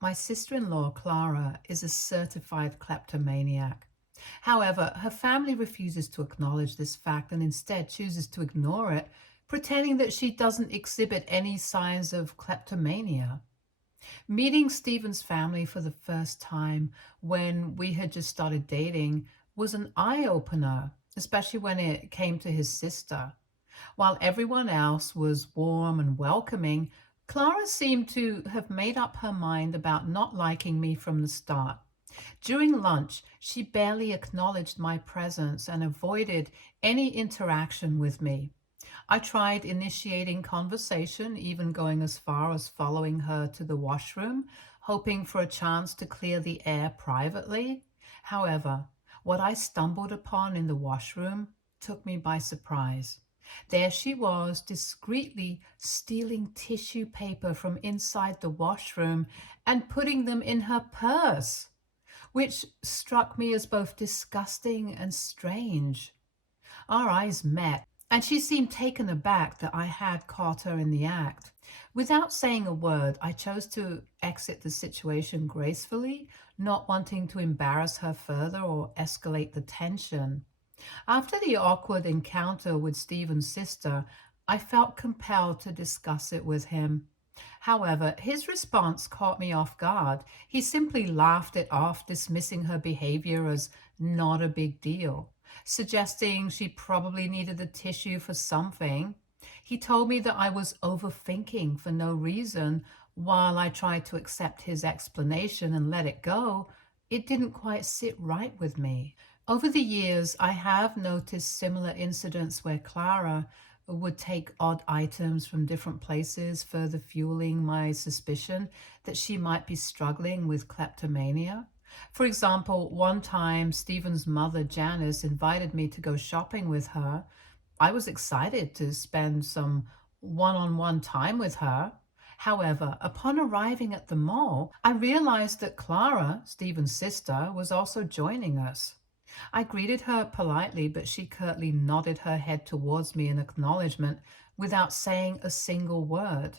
My sister-in-law, Clara, is a certified kleptomaniac. However, her family refuses to acknowledge this fact and instead chooses to ignore it, pretending that she doesn't exhibit any signs of kleptomania. Meeting Stephen's family for the first time when we had just started dating was an eye-opener, especially when it came to his sister. While everyone else was warm and welcoming, Clara seemed to have made up her mind about not liking me from the start. During lunch, she barely acknowledged my presence and avoided any interaction with me. I tried initiating conversation, even going as far as following her to the washroom, hoping for a chance to clear the air privately. However, what I stumbled upon in the washroom took me by surprise. There she was, discreetly stealing tissue paper from inside the washroom and putting them in her purse, which struck me as both disgusting and strange. Our eyes met, and she seemed taken aback that I had caught her in the act. Without saying a word, I chose to exit the situation gracefully, not wanting to embarrass her further or escalate the tension. After the awkward encounter with Stephen's sister, I felt compelled to discuss it with him. However, his response caught me off guard. He simply laughed it off, dismissing her behavior as not a big deal, suggesting she probably needed a tissue for something. He told me that I was overthinking for no reason. While I tried to accept his explanation and let it go, it didn't quite sit right with me. Over the years, I have noticed similar incidents where Clara would take odd items from different places, further fueling my suspicion that she might be struggling with kleptomania. For example, one time Stephen's mother, Janice, invited me to go shopping with her. I was excited to spend some one-on-one time with her. However, upon arriving at the mall, I realized that Clara, Stephen's sister, was also joining us. I greeted her politely, but she curtly nodded her head towards me in acknowledgement without saying a single word.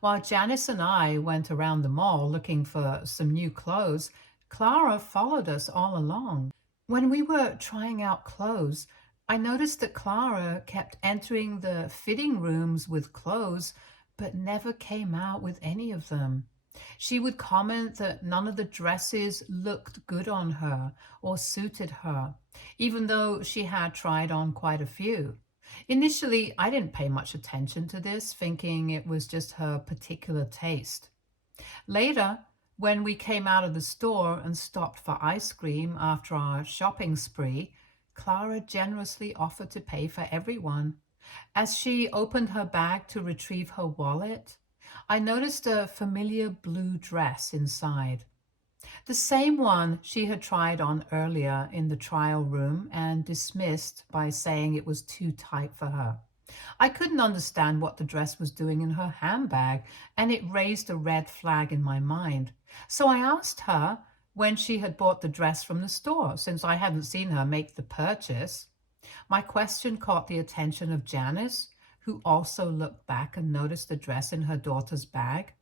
While Janice and I went around the mall looking for some new clothes, Clara followed us all along. When we were trying out clothes, I noticed that Clara kept entering the fitting rooms with clothes, but never came out with any of them. She would comment that none of the dresses looked good on her or suited her, even though she had tried on quite a few. Initially, I didn't pay much attention to this, thinking it was just her particular taste. Later, when we came out of the store and stopped for ice cream after our shopping spree, Clara generously offered to pay for everyone. As she opened her bag to retrieve her wallet, I noticed a familiar blue dress inside. The same one she had tried on earlier in the trial room and dismissed by saying it was too tight for her. I couldn't understand what the dress was doing in her handbag, and it raised a red flag in my mind. So I asked her when she had bought the dress from the store, since I hadn't seen her make the purchase. My question caught the attention of Janice, who also looked back and noticed the dress in her daughter's bag.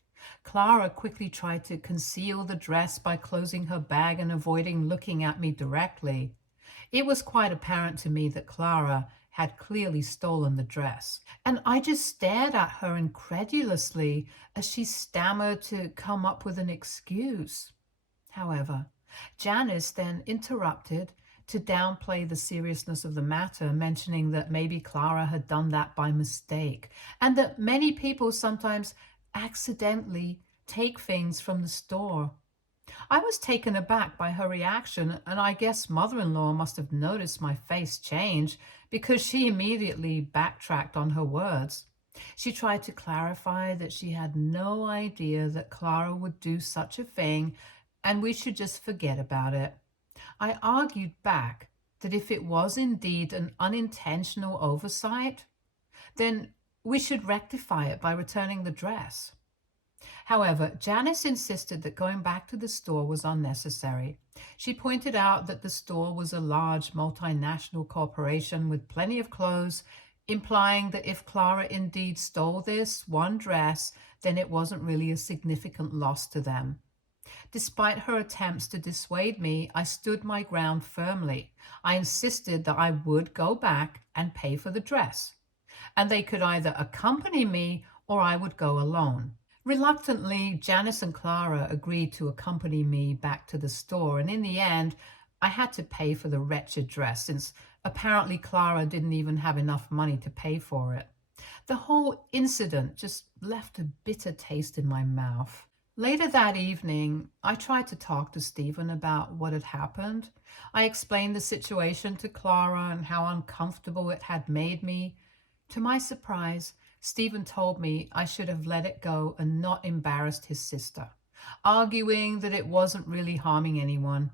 Clara quickly tried to conceal the dress by closing her bag and avoiding looking at me directly. It was quite apparent to me that Clara had clearly stolen the dress, and I just stared at her incredulously as she stammered to come up with an excuse. However, Janice then interrupted to downplay the seriousness of the matter, mentioning that maybe Clara had done that by mistake, and that many people sometimes accidentally take things from the store. I was taken aback by her reaction, and I guess mother-in-law must have noticed my face change because she immediately backtracked on her words. She tried to clarify that she had no idea that Clara would do such a thing and we should just forget about it. I argued back that if it was indeed an unintentional oversight, then we should rectify it by returning the dress. However, Janice insisted that going back to the store was unnecessary. She pointed out that the store was a large multinational corporation with plenty of clothes, implying that if Clara indeed stole this one dress, then it wasn't really a significant loss to them. Despite her attempts to dissuade me, I stood my ground firmly. I insisted that I would go back and pay for the dress, and they could either accompany me or I would go alone. Reluctantly, Janice and Clara agreed to accompany me back to the store, and in the end, I had to pay for the wretched dress since apparently Clara didn't even have enough money to pay for it. The whole incident just left a bitter taste in my mouth. Later that evening, I tried to talk to Stephen about what had happened. I explained the situation to Clara and how uncomfortable it had made me. To my surprise, Stephen told me I should have let it go and not embarrassed his sister, arguing that it wasn't really harming anyone.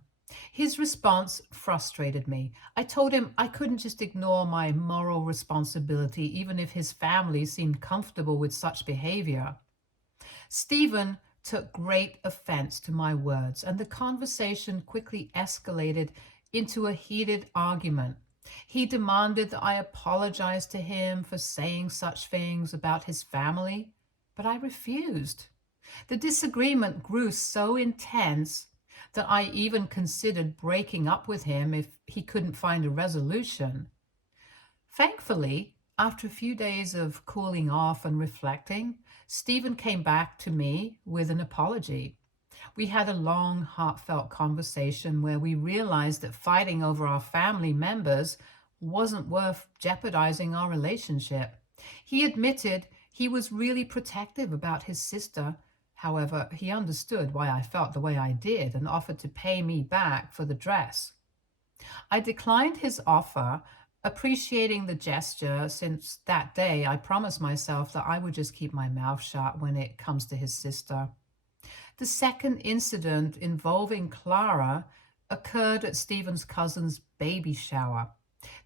His response frustrated me. I told him I couldn't just ignore my moral responsibility even if his family seemed comfortable with such behavior. Stephen took great offense to my words, and the conversation quickly escalated into a heated argument. He demanded that I apologize to him for saying such things about his family, but I refused. The disagreement grew so intense that I even considered breaking up with him if he couldn't find a resolution. Thankfully, after a few days of cooling off and reflecting, Stephen came back to me with an apology. We had a long, heartfelt conversation where we realized that fighting over our family members wasn't worth jeopardizing our relationship. He admitted he was really protective about his sister. However, he understood why I felt the way I did and offered to pay me back for the dress. I declined his offer, appreciating the gesture since that day I promised myself that I would just keep my mouth shut when it comes to his sister. The second incident involving Clara occurred at Stephen's cousin's baby shower.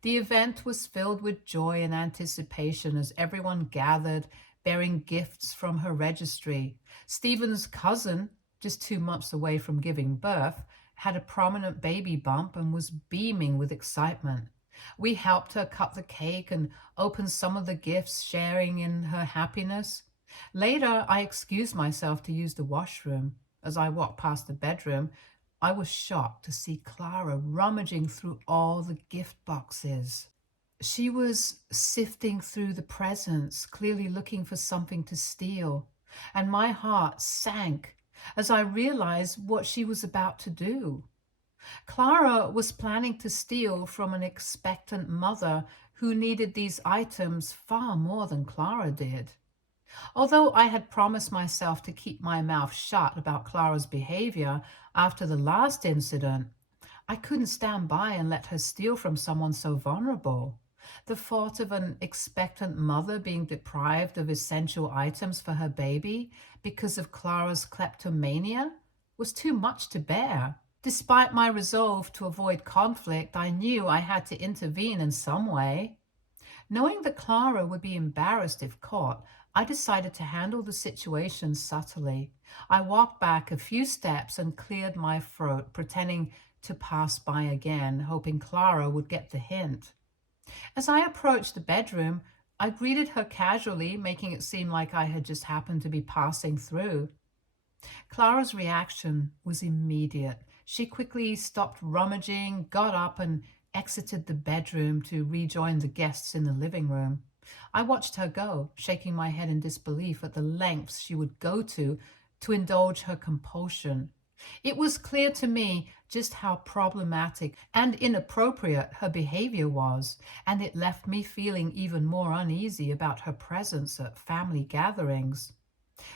The event was filled with joy and anticipation as everyone gathered, bearing gifts from her registry. Stephen's cousin, just 2 months away from giving birth, had a prominent baby bump and was beaming with excitement. We helped her cut the cake and open some of the gifts, sharing in her happiness. Later, I excused myself to use the washroom. As I walked past the bedroom, I was shocked to see Clara rummaging through all the gift boxes. She was sifting through the presents, clearly looking for something to steal, and my heart sank as I realized what she was about to do. Clara was planning to steal from an expectant mother who needed these items far more than Clara did. Although I had promised myself to keep my mouth shut about Clara's behavior after the last incident, I couldn't stand by and let her steal from someone so vulnerable. The thought of an expectant mother being deprived of essential items for her baby because of Clara's kleptomania was too much to bear. Despite my resolve to avoid conflict, I knew I had to intervene in some way. Knowing that Clara would be embarrassed if caught, I decided to handle the situation subtly. I walked back a few steps and cleared my throat, pretending to pass by again, hoping Clara would get the hint. As I approached the bedroom, I greeted her casually, making it seem like I had just happened to be passing through. Clara's reaction was immediate. She quickly stopped rummaging, got up, and exited the bedroom to rejoin the guests in the living room. I watched her go, shaking my head in disbelief at the lengths she would go to indulge her compulsion. It was clear to me just how problematic and inappropriate her behavior was, and it left me feeling even more uneasy about her presence at family gatherings.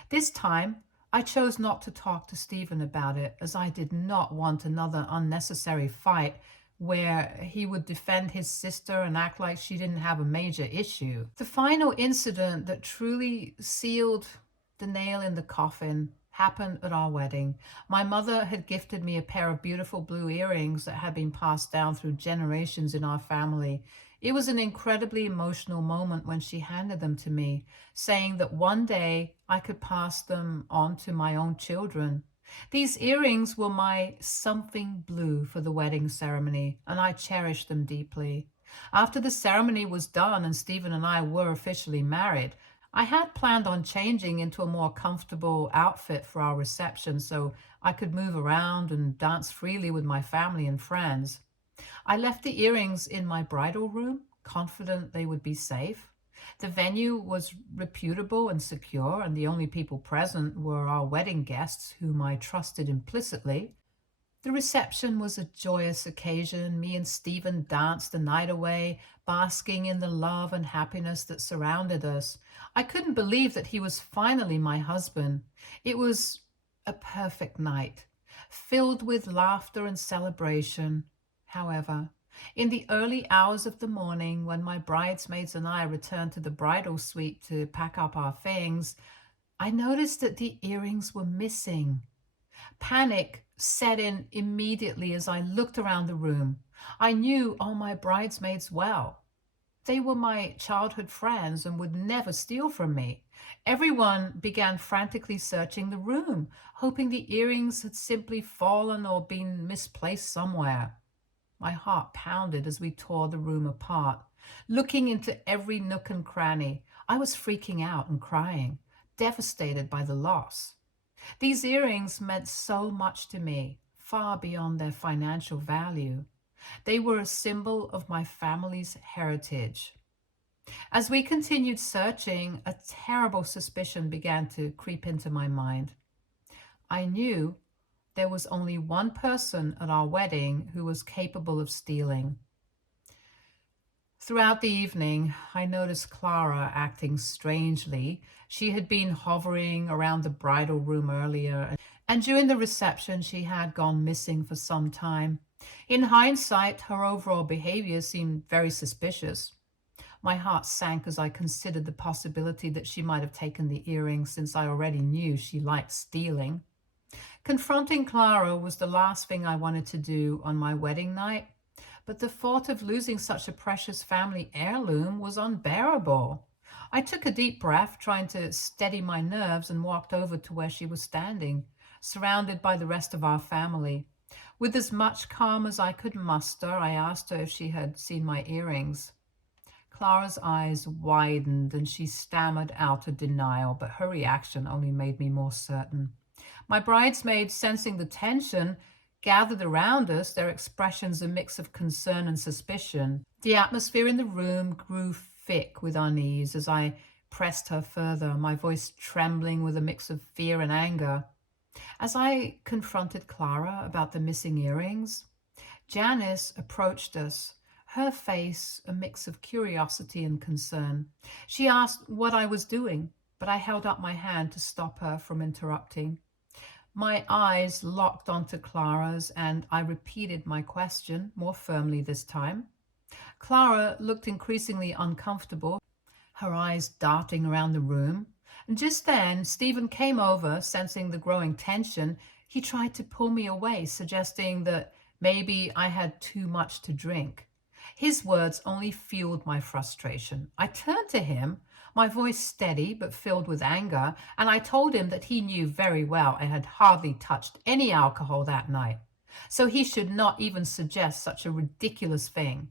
This time, I chose not to talk to Stephen about it, as I did not want another unnecessary fight where he would defend his sister and act like she didn't have a major issue. The final incident that truly sealed the nail in the coffin happened at our wedding. My mother had gifted me a pair of beautiful blue earrings that had been passed down through generations in our family. It was an incredibly emotional moment when she handed them to me, saying that one day I could pass them on to my own children. These earrings were my something blue for the wedding ceremony, and I cherished them deeply. After the ceremony was done and Stephen and I were officially married, I had planned on changing into a more comfortable outfit for our reception so I could move around and dance freely with my family and friends. I left the earrings in my bridal room, confident they would be safe. The venue was reputable and secure, and the only people present were our wedding guests, whom I trusted implicitly. The reception was a joyous occasion. Me and Stephen danced the night away, basking in the love and happiness that surrounded us. I couldn't believe that he was finally my husband. It was a perfect night, filled with laughter and celebration. However, in the early hours of the morning, when my bridesmaids and I returned to the bridal suite to pack up our things, I noticed that the earrings were missing. Panic set in immediately as I looked around the room. I knew all my bridesmaids well. They were my childhood friends and would never steal from me. Everyone began frantically searching the room, hoping the earrings had simply fallen or been misplaced somewhere. My heart pounded as we tore the room apart. Looking into every nook and cranny, I was freaking out and crying, devastated by the loss. These earrings meant so much to me, far beyond their financial value. They were a symbol of my family's heritage. As we continued searching, a terrible suspicion began to creep into my mind. I knew there was only one person at our wedding who was capable of stealing. Throughout the evening, I noticed Clara acting strangely. She had been hovering around the bridal room earlier, and during the reception, she had gone missing for some time. In hindsight, her overall behavior seemed very suspicious. My heart sank as I considered the possibility that she might have taken the earrings, since I already knew she liked stealing. Confronting Clara was the last thing I wanted to do on my wedding night, but the thought of losing such a precious family heirloom was unbearable. I took a deep breath, trying to steady my nerves, and walked over to where she was standing, surrounded by the rest of our family. With as much calm as I could muster, I asked her if she had seen my earrings. Clara's eyes widened and she stammered out a denial, but her reaction only made me more certain. My bridesmaids, sensing the tension, gathered around us, their expressions a mix of concern and suspicion. The atmosphere in the room grew thick with unease as I pressed her further, my voice trembling with a mix of fear and anger. As I confronted Clara about the missing earrings, Janice approached us, her face a mix of curiosity and concern. She asked what I was doing, but I held up my hand to stop her from interrupting. My eyes locked onto Clara's, and I repeated my question, more firmly this time. Clara looked increasingly uncomfortable, her eyes darting around the room. And just then, Stephen came over, sensing the growing tension. He tried to pull me away, suggesting that maybe I had too much to drink. His words only fueled my frustration. I turned to him, my voice steady but filled with anger, and I told him that he knew very well I had hardly touched any alcohol that night, so he should not even suggest such a ridiculous thing.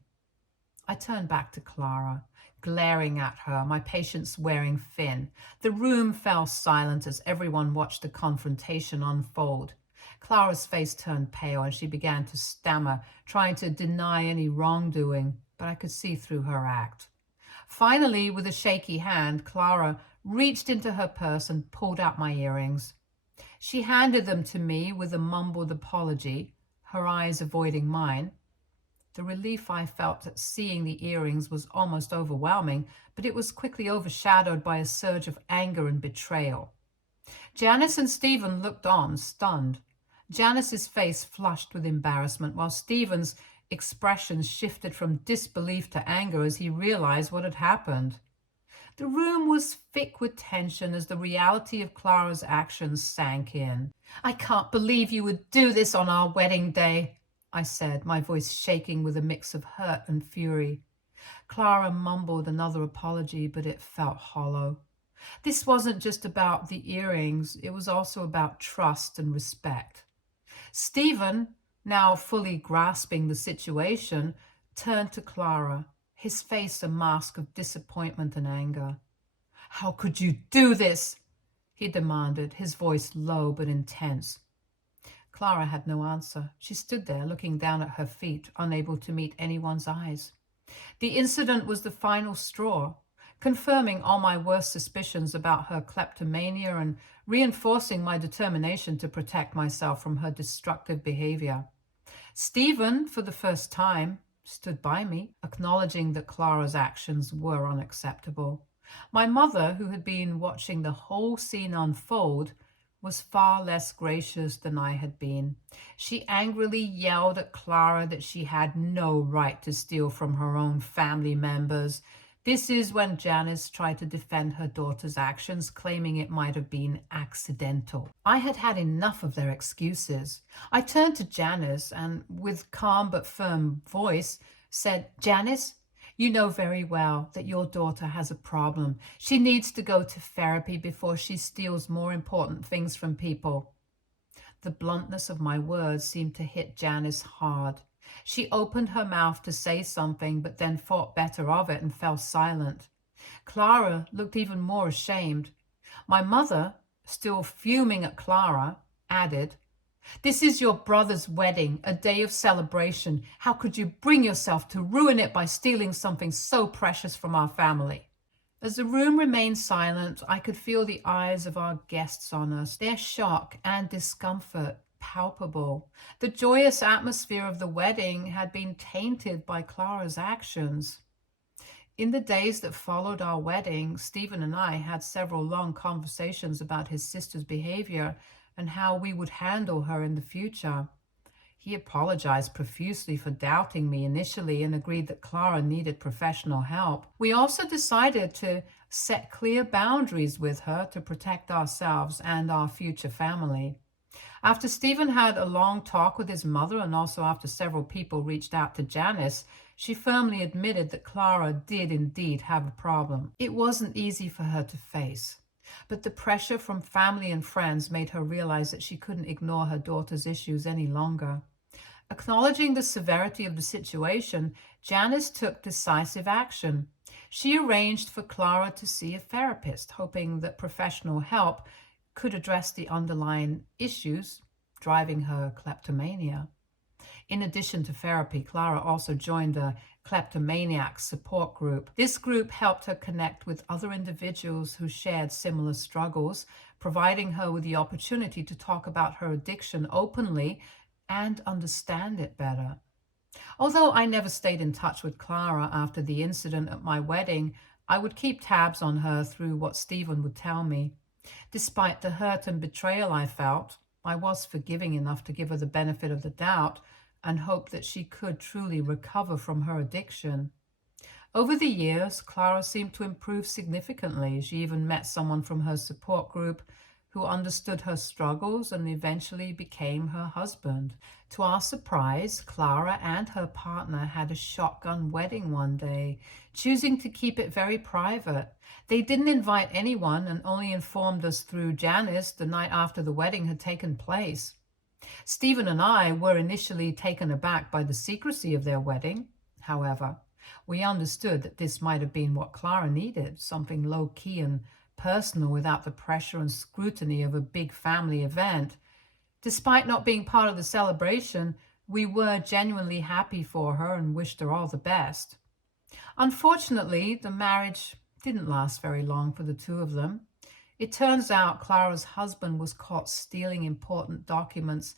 I turned back to Clara, glaring at her, my patience wearing thin. The room fell silent as everyone watched the confrontation unfold. Clara's face turned pale and she began to stammer, trying to deny any wrongdoing, but I could see through her act. Finally, with a shaky hand, Clara reached into her purse and pulled out my earrings. She handed them to me with a mumbled apology, her eyes avoiding mine. The relief I felt at seeing the earrings was almost overwhelming, but it was quickly overshadowed by a surge of anger and betrayal. Janice and Stephen looked on, stunned. Janice's face flushed with embarrassment, while Stephen's expression shifted from disbelief to anger as he realized what had happened. The room was thick with tension as the reality of Clara's actions sank in. "I can't believe you would do this on our wedding day," I said, my voice shaking with a mix of hurt and fury. Clara mumbled another apology, but it felt hollow. This wasn't just about the earrings, it was also about trust and respect. Stephen, now fully grasping the situation, turned to Clara, his face a mask of disappointment and anger. "How could you do this?" he demanded, his voice low but intense. Clara had no answer. She stood there, looking down at her feet, unable to meet anyone's eyes. The incident was the final straw, confirming all my worst suspicions about her kleptomania and reinforcing my determination to protect myself from her destructive behavior. Stephen, for the first time, stood by me, acknowledging that Clara's actions were unacceptable. My mother, who had been watching the whole scene unfold, was far less gracious than I had been. She angrily yelled at Clara that she had no right to steal from her own family members. This is when Janice tried to defend her daughter's actions, claiming it might have been accidental. I had had enough of their excuses. I turned to Janice and, with calm but firm voice, said, "Janice, you know very well that your daughter has a problem. She needs to go to therapy before she steals more important things from people." The bluntness of my words seemed to hit Janice hard. She opened her mouth to say something, but then thought better of it and fell silent. Clara looked even more ashamed. My mother, still fuming at Clara, added, "This is your brother's wedding, a day of celebration. How could you bring yourself to ruin it by stealing something so precious from our family?" As the room remained silent, I could feel the eyes of our guests on us, their shock and discomfort palpable. The joyous atmosphere of the wedding had been tainted by Clara's actions. In the days that followed our wedding, Stephen and I had several long conversations about his sister's behavior and how we would handle her in the future. He apologized profusely for doubting me initially and agreed that Clara needed professional help. We also decided to set clear boundaries with her to protect ourselves and our future family. After Stephen had a long talk with his mother and also after several people reached out to Janice, she firmly admitted that Clara did indeed have a problem. It wasn't easy for her to face, but the pressure from family and friends made her realize that she couldn't ignore her daughter's issues any longer. Acknowledging the severity of the situation, Janice took decisive action. She arranged for Clara to see a therapist, hoping that professional help could address the underlying issues driving her kleptomania. In addition to therapy, Clara also joined a kleptomaniac support group. This group helped her connect with other individuals who shared similar struggles, providing her with the opportunity to talk about her addiction openly and understand it better. Although I never stayed in touch with Clara after the incident at my wedding, I would keep tabs on her through what Stephen would tell me. Despite the hurt and betrayal I felt, I was forgiving enough to give her the benefit of the doubt and hope that she could truly recover from her addiction. Over the years, Clara seemed to improve significantly. She even met someone from her support group who understood her struggles and eventually became her husband. To our surprise, Clara and her partner had a shotgun wedding one day, choosing to keep it very private. They didn't invite anyone and only informed us through Janice the night after the wedding had taken place. Stephen and I were initially taken aback by the secrecy of their wedding. However, we understood that this might have been what Clara needed, something low-key and personal without the pressure and scrutiny of a big family event. Despite not being part of the celebration, we were genuinely happy for her and wished her all the best. Unfortunately, the marriage didn't last very long for the two of them. It turns out Clara's husband was caught stealing important documents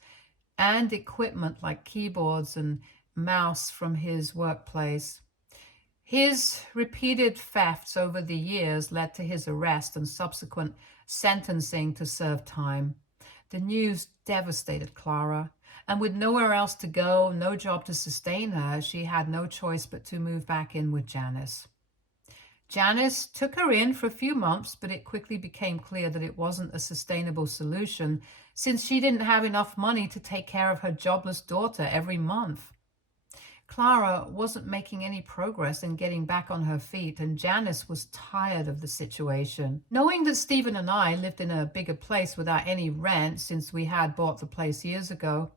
and equipment like keyboards and mouse from his workplace. His repeated thefts over the years led to his arrest and subsequent sentencing to serve time. The news devastated Clara, and with nowhere else to go, no job to sustain her, she had no choice but to move back in with Janice. Janice took her in for a few months, but it quickly became clear that it wasn't a sustainable solution since she didn't have enough money to take care of her jobless daughter every month. Clara wasn't making any progress in getting back on her feet, and Janice was tired of the situation. Knowing that Stephen and I lived in a bigger place without any rent since we had bought the place years ago,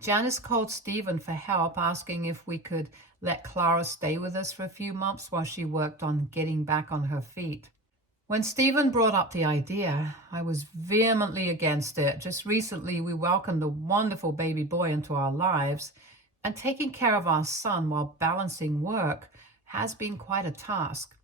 Janice called Stephen for help, asking if we could let Clara stay with us for a few months while she worked on getting back on her feet. When Stephen brought up the idea, I was vehemently against it. Just recently, we welcomed a wonderful baby boy into our lives, and taking care of our son while balancing work has been quite a task.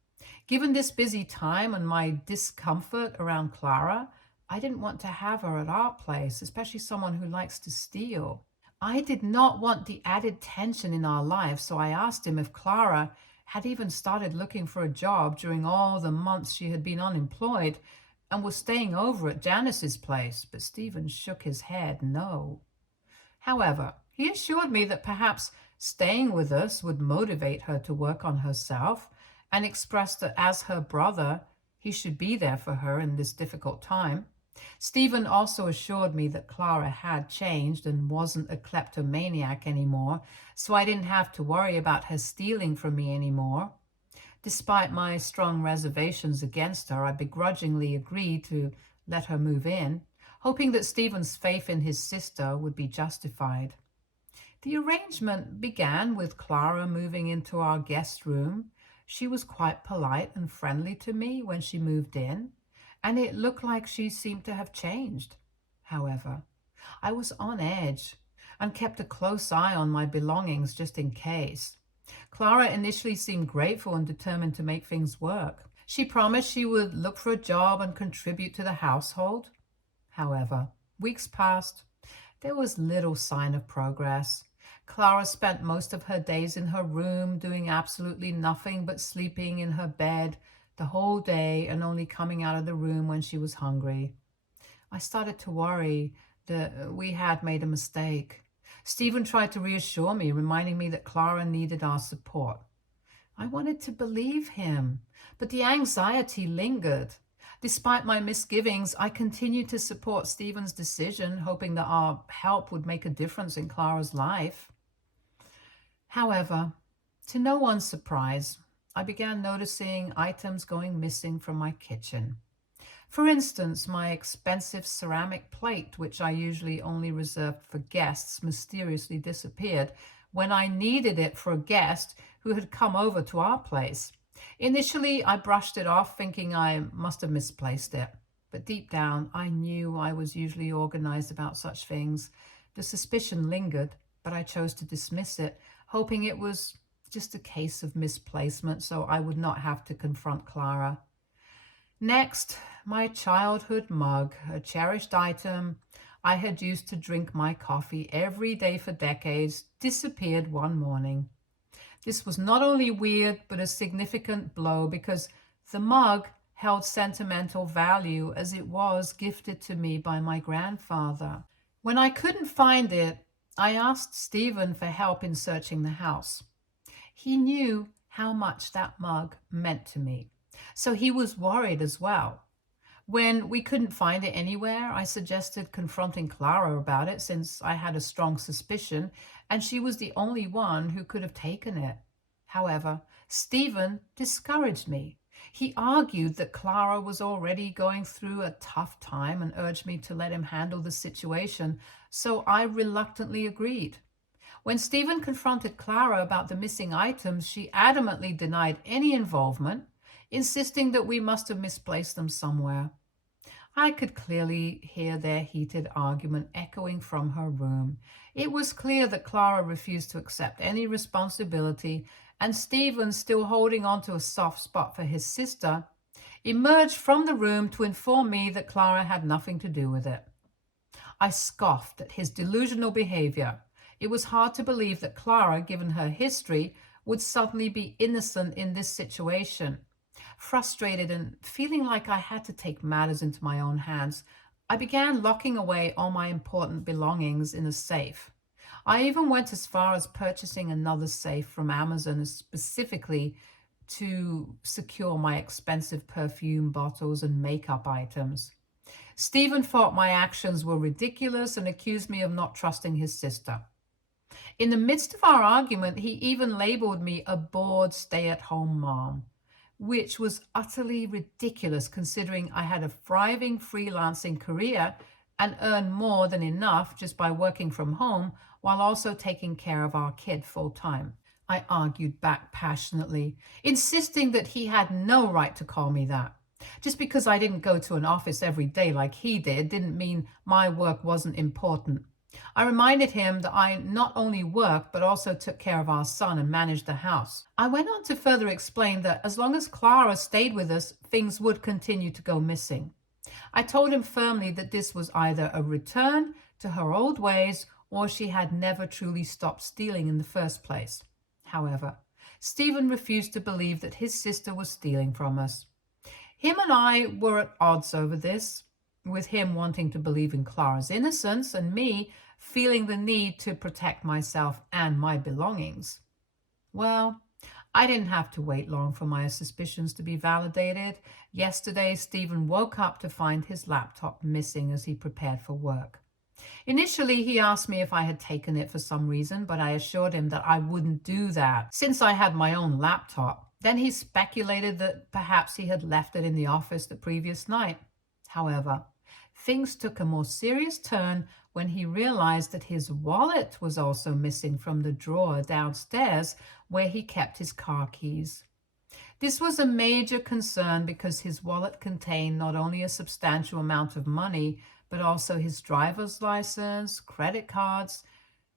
Given this busy time and my discomfort around Clara, I didn't want to have her at our place, especially someone who likes to steal. I did not want the added tension in our lives, so I asked him if Clara had even started looking for a job during all the months she had been unemployed and was staying over at Janice's place, but Stephen shook his head no. However, he assured me that perhaps staying with us would motivate her to work on herself, and expressed that as her brother, he should be there for her in this difficult time. Stephen also assured me that Clara had changed and wasn't a kleptomaniac anymore, so I didn't have to worry about her stealing from me anymore. Despite my strong reservations against her, I begrudgingly agreed to let her move in, hoping that Stephen's faith in his sister would be justified. The arrangement began with Clara moving into our guest room. She was quite polite and friendly to me when she moved in, and it looked like she seemed to have changed. However, I was on edge and kept a close eye on my belongings just in case. Clara initially seemed grateful and determined to make things work. She promised she would look for a job and contribute to the household. However, weeks passed. There was little sign of progress. Clara spent most of her days in her room, doing absolutely nothing but sleeping in her bed the whole day and only coming out of the room when she was hungry. I started to worry that we had made a mistake. Stephen tried to reassure me, reminding me that Clara needed our support. I wanted to believe him, but the anxiety lingered. Despite my misgivings, I continued to support Stephen's decision, hoping that our help would make a difference in Clara's life. However, to no one's surprise, I began noticing items going missing from my kitchen. For instance, my expensive ceramic plate, which I usually only reserved for guests, mysteriously disappeared when I needed it for a guest who had come over to our place. Initially, I brushed it off, thinking I must have misplaced it. But deep down, I knew I was usually organized about such things. The suspicion lingered, but I chose to dismiss it, hoping it was just a case of misplacement so I would not have to confront Clara. Next, my childhood mug, a cherished item I had used to drink my coffee every day for decades, disappeared one morning. This was not only weird, but a significant blow because the mug held sentimental value as it was gifted to me by my grandfather. When I couldn't find it, I asked Stephen for help in searching the house. He knew how much that mug meant to me, so he was worried as well. When we couldn't find it anywhere, I suggested confronting Clara about it since I had a strong suspicion and she was the only one who could have taken it. However, Stephen discouraged me. He argued that Clara was already going through a tough time and urged me to let him handle the situation, so I reluctantly agreed. When Stephen confronted Clara about the missing items, she adamantly denied any involvement, insisting that we must have misplaced them somewhere. I could clearly hear their heated argument echoing from her room. It was clear that Clara refused to accept any responsibility, and Stephen, still holding on to a soft spot for his sister, emerged from the room to inform me that Clara had nothing to do with it. I scoffed at his delusional behavior. It was hard to believe that Clara, given her history, would suddenly be innocent in this situation. Frustrated and feeling like I had to take matters into my own hands, I began locking away all my important belongings in a safe. I even went as far as purchasing another safe from Amazon specifically to secure my expensive perfume bottles and makeup items. Stephen thought my actions were ridiculous and accused me of not trusting his sister. In the midst of our argument, he even labeled me a bored stay-at-home mom, which was utterly ridiculous considering I had a thriving freelancing career and earned more than enough just by working from home while also taking care of our kid full-time. I argued back passionately, insisting that he had no right to call me that. Just because I didn't go to an office every day like he did didn't mean my work wasn't important. I reminded him that I not only worked but also took care of our son and managed the house. I went on to further explain that as long as Clara stayed with us, things would continue to go missing. I told him firmly that this was either a return to her old ways or she had never truly stopped stealing in the first place. However, Stephen refused to believe that his sister was stealing from us. Him and I were at odds over this, with him wanting to believe in Clara's innocence and me feeling the need to protect myself and my belongings. Well, I didn't have to wait long for my suspicions to be validated. Yesterday, Stephen woke up to find his laptop missing as he prepared for work. Initially, he asked me if I had taken it for some reason, but I assured him that I wouldn't do that since I had my own laptop. Then he speculated that perhaps he had left it in the office the previous night. However, things took a more serious turn when he realized that his wallet was also missing from the drawer downstairs where he kept his car keys. This was a major concern because his wallet contained not only a substantial amount of money, but also his driver's license, credit cards.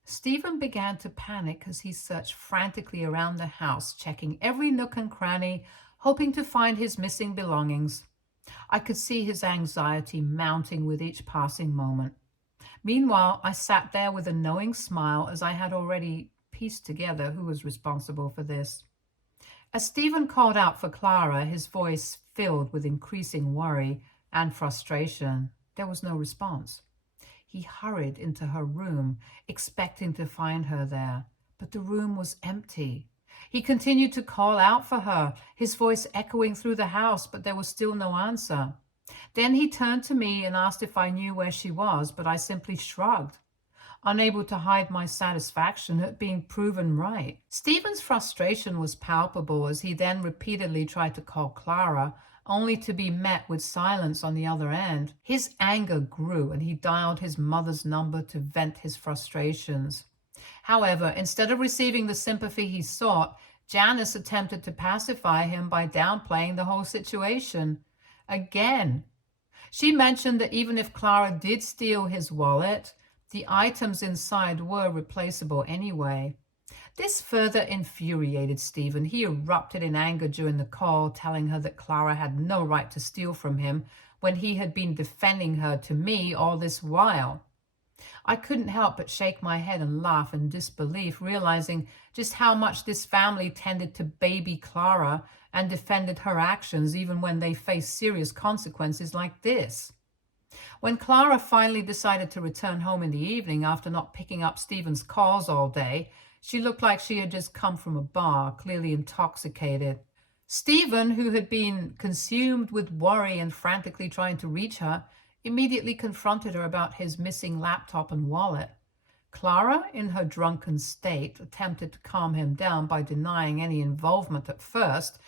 Stephen began to panic as he searched frantically around the house, checking every nook and cranny, hoping to find his missing belongings. I could see his anxiety mounting with each passing moment. Meanwhile, I sat there with a knowing smile as I had already pieced together who was responsible for this. As Stephen called out for Clara, his voice filled with increasing worry and frustration, there was no response. He hurried into her room, expecting to find her there, but the room was empty. He continued to call out for her, his voice echoing through the house, but there was still no answer. Then he turned to me and asked if I knew where she was, but I simply shrugged, unable to hide my satisfaction at being proven right. Stephen's frustration was palpable as he then repeatedly tried to call Clara, only to be met with silence on the other end. His anger grew and he dialed his mother's number to vent his frustrations. However, instead of receiving the sympathy he sought, Janice attempted to pacify him by downplaying the whole situation. Again, she mentioned that even if Clara did steal his wallet, the items inside were replaceable anyway. This further infuriated Stephen. He erupted in anger during the call, telling her that Clara had no right to steal from him when he had been defending her to me all this while. I couldn't help but shake my head and laugh in disbelief, realizing just how much this family tended to baby Clara and defended her actions even when they faced serious consequences like this. When Clara finally decided to return home in the evening after not picking up Stephen's calls all day, she looked like she had just come from a bar, clearly intoxicated. Stephen, who had been consumed with worry and frantically trying to reach her, immediately confronted her about his missing laptop and wallet. Clara, in her drunken state, attempted to calm him down by denying any involvement at first.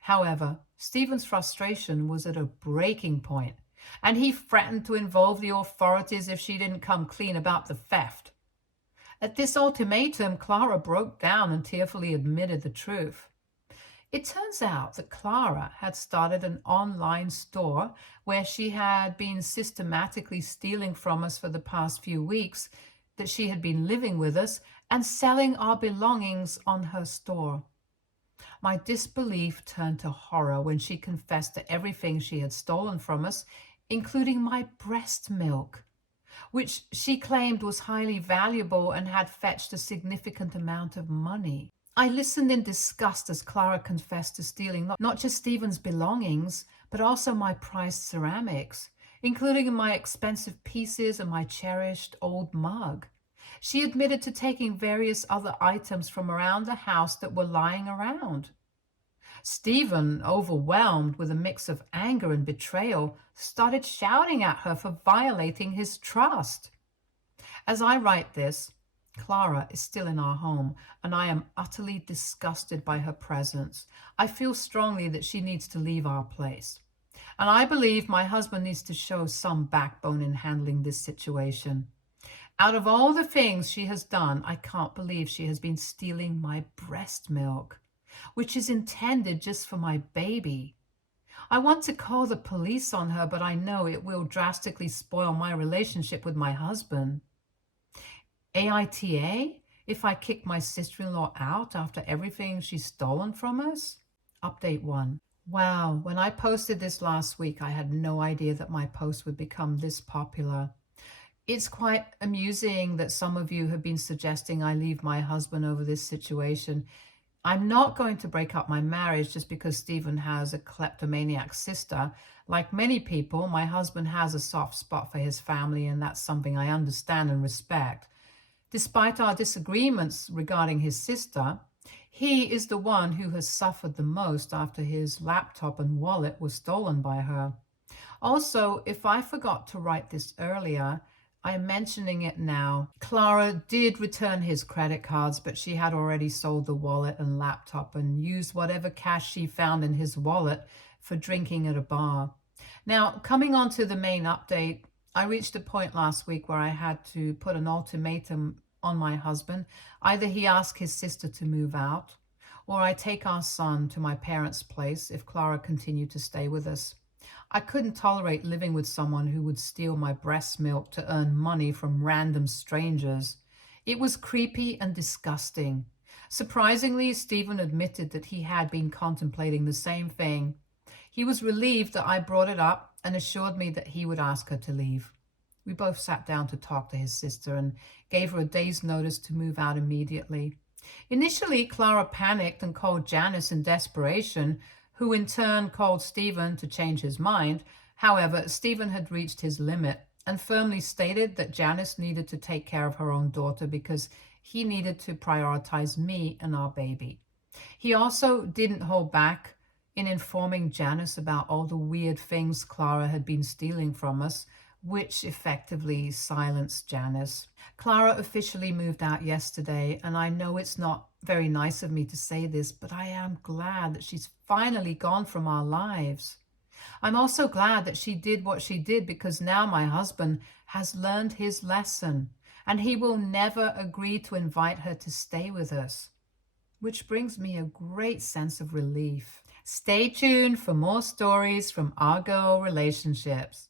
However, Stephen's frustration was at a breaking point, and he threatened to involve the authorities if she didn't come clean about the theft. At this ultimatum, Clara broke down and tearfully admitted the truth. It turns out that Clara had started an online store where she had been systematically stealing from us for the past few weeks that she had been living with us and selling our belongings on her store. My disbelief turned to horror when she confessed to everything she had stolen from us, including my breast milk, which she claimed was highly valuable and had fetched a significant amount of money. I listened in disgust as Clara confessed to stealing not just Stephen's belongings, but also my prized ceramics, including my expensive pieces and my cherished old mug. She admitted to taking various other items from around the house that were lying around. Stephen, overwhelmed with a mix of anger and betrayal, started shouting at her for violating his trust. As I write this, Clara is still in our home, and I am utterly disgusted by her presence. I feel strongly that she needs to leave our place. And I believe my husband needs to show some backbone in handling this situation. Out of all the things she has done, I can't believe she has been stealing my breast milk, which is intended just for my baby. I want to call the police on her, but I know it will drastically spoil my relationship with my husband. AITA? If I kick my sister-in-law out after everything she's stolen from us? Update 1. Wow, when I posted this last week, I had no idea that my post would become this popular. It's quite amusing that some of you have been suggesting I leave my husband over this situation. I'm not going to break up my marriage just because Stephen has a kleptomaniac sister. Like many people, my husband has a soft spot for his family, and that's something I understand and respect. Despite our disagreements regarding his sister, he is the one who has suffered the most after his laptop and wallet were stolen by her. Also, if I forgot to write this earlier, I am mentioning it now. Clara did return his credit cards, but she had already sold the wallet and laptop and used whatever cash she found in his wallet for drinking at a bar. Now, coming on to the main update, I reached a point last week where I had to put an ultimatum on my husband. Either he asks his sister to move out, or I take our son to my parents' place if Clara continued to stay with us. I couldn't tolerate living with someone who would steal my breast milk to earn money from random strangers. It was creepy and disgusting. Surprisingly, Stephen admitted that he had been contemplating the same thing. He was relieved that I brought it up and assured me that he would ask her to leave. We both sat down to talk to his sister and gave her a day's notice to move out immediately. Initially, Clara panicked and called Janice in desperation, who in turn called Stephen to change his mind. However, Stephen had reached his limit and firmly stated that Janice needed to take care of her own daughter because he needed to prioritize me and our baby. He also didn't hold back in informing Janice about all the weird things Clara had been stealing from us, which effectively silenced Janice. Clara officially moved out yesterday, and I know it's not very nice of me to say this, but I am glad that she's finally gone from our lives. I'm also glad that she did what she did because now my husband has learned his lesson, and he will never agree to invite her to stay with us, which brings me a great sense of relief. Stay tuned for more stories from our girl relationships.